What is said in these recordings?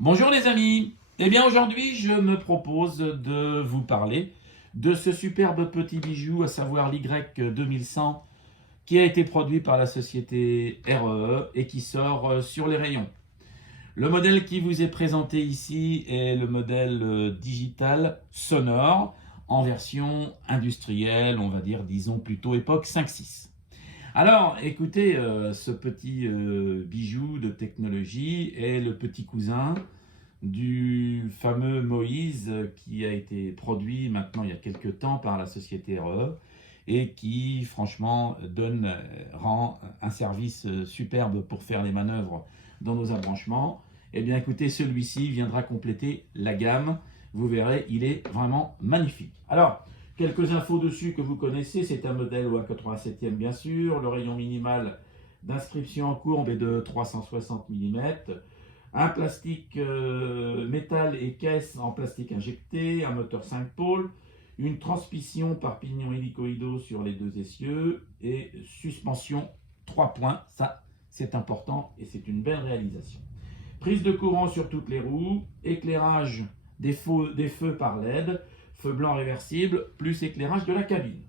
Bonjour les amis. Eh bien aujourd'hui je me propose de vous parler de ce superbe petit bijou, à savoir l'Y2100, qui a été produit par la société REE et qui sort sur les rayons. Le modèle qui vous est présenté ici est le modèle digital sonore en version industrielle, on va dire, disons plutôt époque 5.6. Alors, écoutez, ce petit bijou de technologie est le petit cousin du fameux Moïse qui a été produit maintenant il y a quelques temps par la société RE et qui franchement rend un service superbe pour faire les manœuvres dans nos embranchements. Eh bien écoutez, celui-ci viendra compléter la gamme. Vous verrez, il est vraiment magnifique. Alors, quelques infos dessus que vous connaissez. C'est un modèle au 87e bien sûr. Le rayon minimal d'inscription en courbe est de 360 mm. Un plastique métal et caisse en plastique injecté, un moteur 5 pôles, une transmission par pignon hélicoïdaux sur les deux essieux et suspension 3 points. Ça, c'est important et c'est une belle réalisation. Prise de courant sur toutes les roues, éclairage des feux par LED, feu blanc réversible, plus éclairage de la cabine.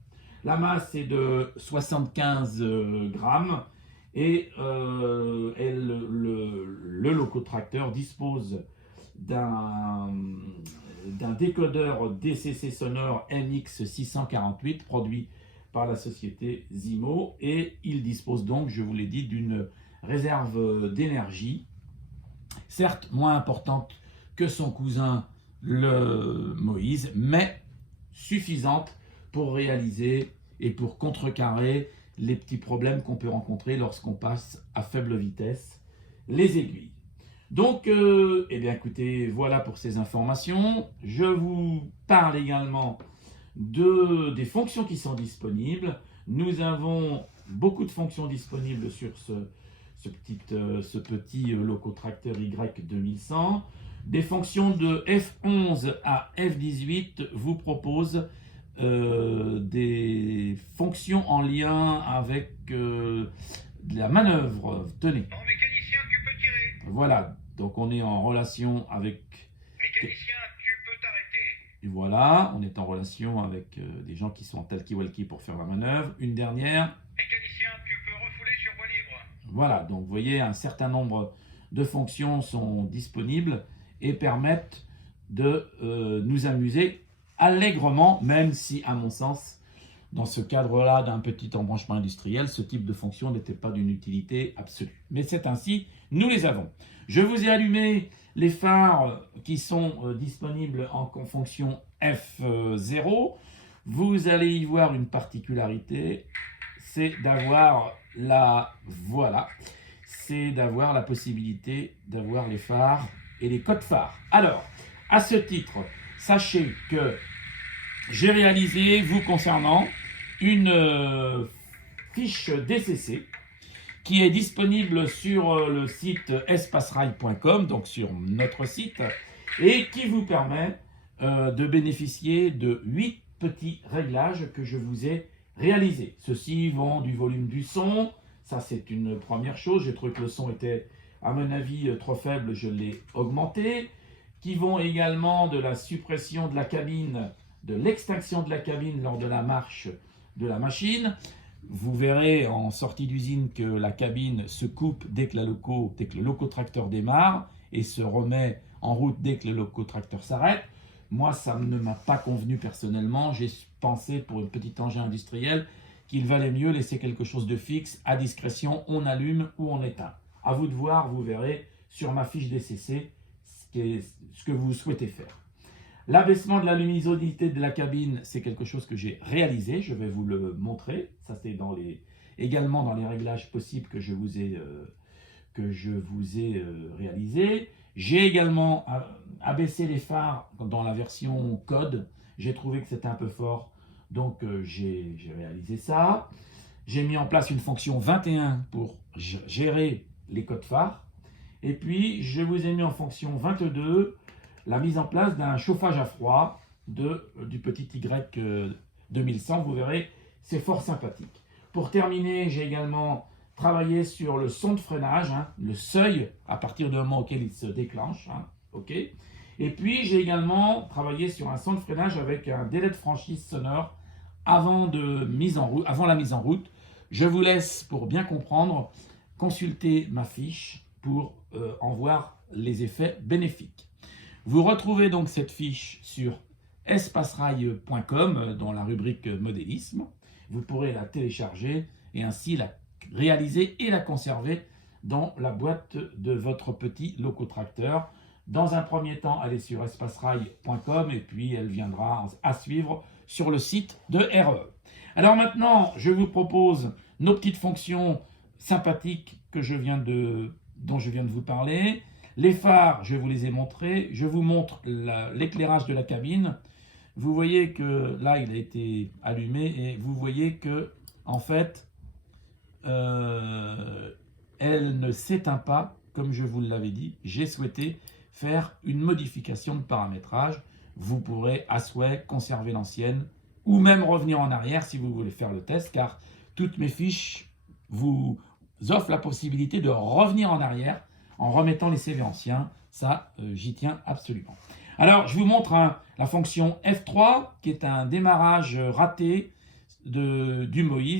La masse est de 75 grammes et le locotracteur dispose d'un décodeur DCC sonore MX648 produit par la société Zimo, et il dispose donc, je vous l'ai dit, d'une réserve d'énergie, certes moins importante que son cousin le Moïse, mais suffisante pour réaliser et pour contrecarrer les petits problèmes qu'on peut rencontrer lorsqu'on passe à faible vitesse les aiguilles. Donc, eh bien écoutez, voilà pour ces informations. Je vous parle également des fonctions qui sont disponibles. Nous avons beaucoup de fonctions disponibles sur ce petit locotracteur Y2100. Des fonctions de F11 à F18 vous proposent des fonctions en lien avec la manœuvre. Tenez. Bon, mécanicien, tu peux tirer. Voilà, donc on est en relation avec... Mécanicien, tu peux t'arrêter. Et voilà, on est en relation avec des gens qui sont en talkie-walkie pour faire la manœuvre. Une dernière. Mécanicien, tu peux refouler sur voie libre. Voilà, donc vous voyez, un certain nombre de fonctions sont disponibles et permettent de nous amuser allègrement, même si, à mon sens, dans ce cadre-là d'un petit embranchement industriel, ce type de fonction n'était pas d'une utilité absolue. Mais c'est ainsi, nous les avons. Je vous ai allumé les phares qui sont disponibles en fonction F0. Vous allez y voir une particularité, c'est d'avoir c'est d'avoir la possibilité d'avoir les phares et les codes phares. Alors, à ce titre, sachez que j'ai réalisé, vous concernant, une fiche DCC qui est disponible sur le site espacerail.com, donc sur notre site, et qui vous permet de bénéficier de 8 petits réglages que je vous ai réalisés. Ceux-ci vont du volume du son, ça c'est une première chose, j'ai trouvé que le son était à mon avis trop faible, je l'ai augmenté, qui vont également de la suppression de la cabine, de l'extinction de la cabine lors de la marche de la machine. Vous verrez en sortie d'usine que la cabine se coupe dès que le locotracteur démarre et se remet en route dès que le locotracteur s'arrête. Moi, ça ne m'a pas convenu personnellement. J'ai pensé, pour une petite engin industriel, qu'il valait mieux laisser quelque chose de fixe, à discrétion, on allume ou on éteint. À vous de voir, vous verrez sur ma fiche DCC ce que vous souhaitez faire. L'abaissement de la luminosité de la cabine, c'est quelque chose que j'ai réalisé, je vais vous le montrer. Ça, c'est également dans les réglages possibles que je vous ai réalisé. J'ai également abaissé les phares dans la version code. J'ai trouvé que c'était un peu fort, donc j'ai réalisé ça. J'ai mis en place une fonction 21 pour gérer les codes phares. Et puis, je vous ai mis en fonction 22 la mise en place d'un chauffage à froid du petit Y2100. Vous verrez, c'est fort sympathique. Pour terminer, j'ai également travaillé sur le son de freinage, le seuil à partir du moment auquel il se déclenche. ok. Et puis j'ai également travaillé sur un son de freinage avec un délai de franchise sonore avant la mise en route. Je vous laisse, pour bien comprendre, consulter ma fiche pour en voir les effets bénéfiques. Vous retrouvez donc cette fiche sur espacerail.com dans la rubrique modélisme. Vous pourrez la télécharger et ainsi la réaliser et la conserver dans la boîte de votre petit locotracteur. Dans un premier temps, allez sur espacerail.com et puis elle viendra à suivre sur le site de RE. Alors maintenant, je vous propose nos petites fonctions sympathiques dont je viens de vous parler. Les phares, je vous les ai montrés. Je vous montre l'éclairage de la cabine. Vous voyez que là, il a été allumé et vous voyez que, en fait, elle ne s'éteint pas, comme je vous l'avais dit. J'ai souhaité faire une modification de paramétrage. Vous pourrez à souhait conserver l'ancienne ou même revenir en arrière si vous voulez faire le test, car toutes mes fiches vous offrent la possibilité de revenir en arrière en remettant les CV anciens. Ça, j'y tiens absolument. Alors, je vous montre la fonction F3, qui est un démarrage raté de l'Y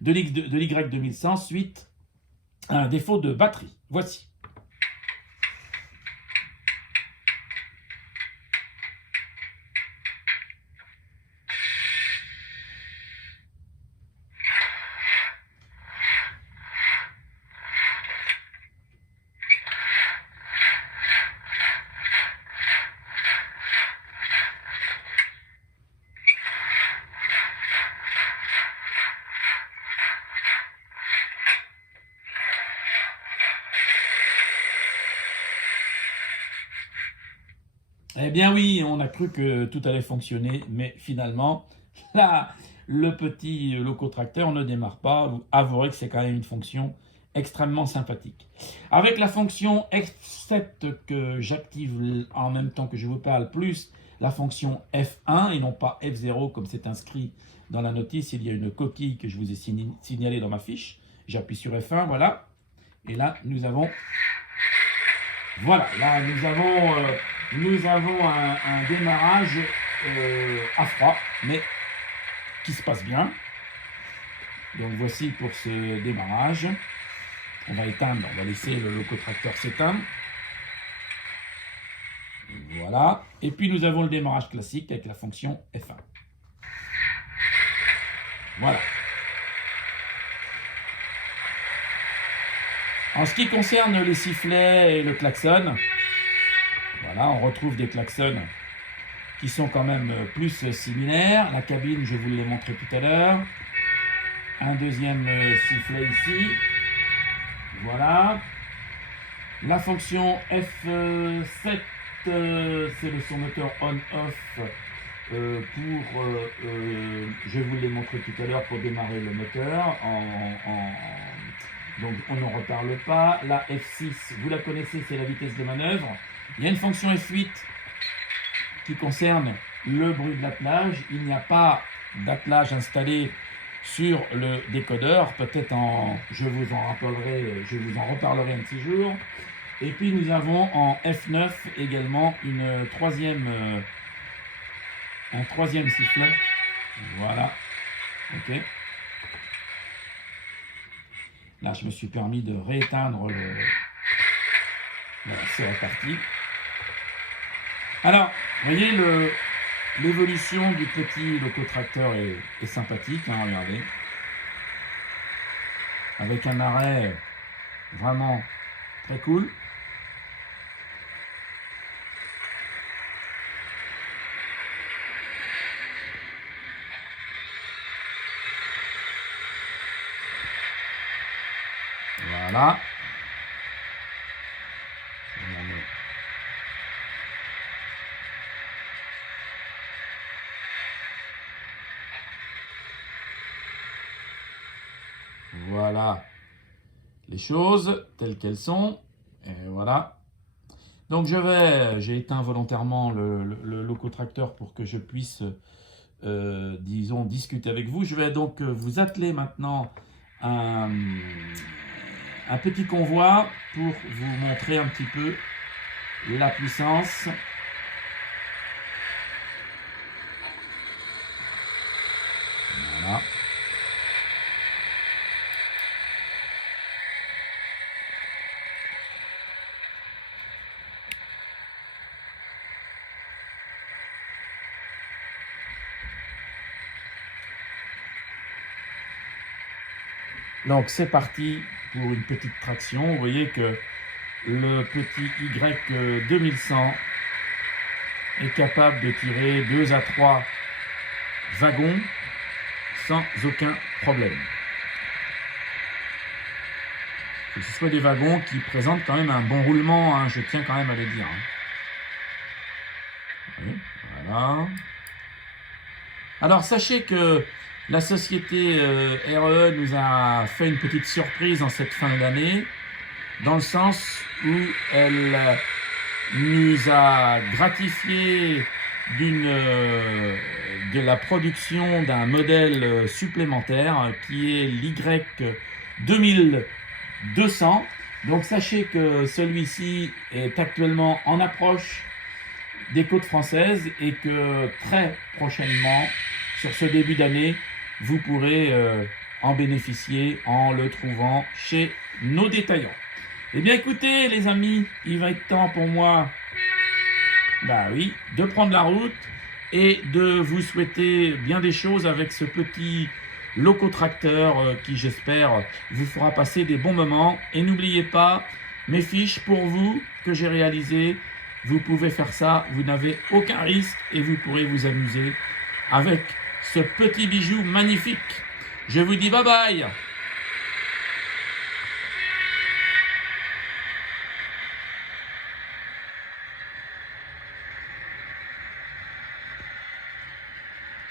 2100 suite à un défaut de batterie. Voici. Eh bien oui, on a cru que tout allait fonctionner, mais finalement, là, le petit locotracteur ne démarre pas. Vous avouerez que c'est quand même une fonction extrêmement sympathique. Avec la fonction F7 que j'active en même temps que je vous parle, plus la fonction F1 et non pas F0 comme c'est inscrit dans la notice, il y a une coquille que je vous ai signalée dans ma fiche. J'appuie sur F1, voilà. Et là, nous avons... Voilà, là, nous avons un démarrage à froid, mais qui se passe bien. Donc voici pour ce démarrage. On va éteindre, on va laisser le locotracteur s'éteindre. Voilà. Et puis nous avons le démarrage classique avec la fonction F1. Voilà. En ce qui concerne les sifflets et le klaxon, voilà, on retrouve des klaxons qui sont quand même plus similaires. La cabine, je vous l'ai montré tout à l'heure. Un deuxième sifflet ici. Voilà. La fonction F7, c'est le son moteur on-off je vous l'ai montré tout à l'heure, pour démarrer le moteur. Donc on n'en reparle pas. La F6, vous la connaissez, c'est la vitesse de manœuvre. Il y a une fonction F8 qui concerne le bruit de l'attelage. Il n'y a pas d'attelage installé sur le décodeur. Peut-être je vous en reparlerai un petit jour. Et puis nous avons en F9 également un troisième sifflet. Voilà. Ok. Là, je me suis permis de rééteindre le... Voilà, c'est reparti. Alors, vous voyez, l'évolution du petit locotracteur est sympathique, hein, regardez. Avec un arrêt vraiment très cool. Voilà. Voilà les choses telles qu'elles sont. Et voilà. Donc j'ai éteint volontairement le locotracteur pour que je puisse, disons, discuter avec vous. Je vais donc vous atteler maintenant un petit convoi pour vous montrer un petit peu la puissance. Voilà. Donc c'est parti pour une petite traction. Vous voyez que le petit Y 2100 est capable de tirer 2 à 3 wagons sans aucun problème. Que ce soit des wagons qui présentent quand même un bon roulement, hein, je tiens quand même à le dire. Oui, voilà. Alors sachez que la société RE nous a fait une petite surprise en cette fin d'année, dans le sens où elle nous a gratifié de la production d'un modèle supplémentaire qui est l'Y 2200. Donc sachez que celui-ci est actuellement en approche des côtes françaises et que très prochainement, sur ce début d'année, vous pourrez en bénéficier en le trouvant chez nos détaillants. Eh bien écoutez les amis, il va être temps pour moi de prendre la route et de vous souhaiter bien des choses avec ce petit locotracteur qui j'espère vous fera passer des bons moments. Et n'oubliez pas mes fiches pour vous que j'ai réalisées. Vous pouvez faire ça, vous n'avez aucun risque et vous pourrez vous amuser avec ce petit bijou magnifique. Je vous dis bye bye.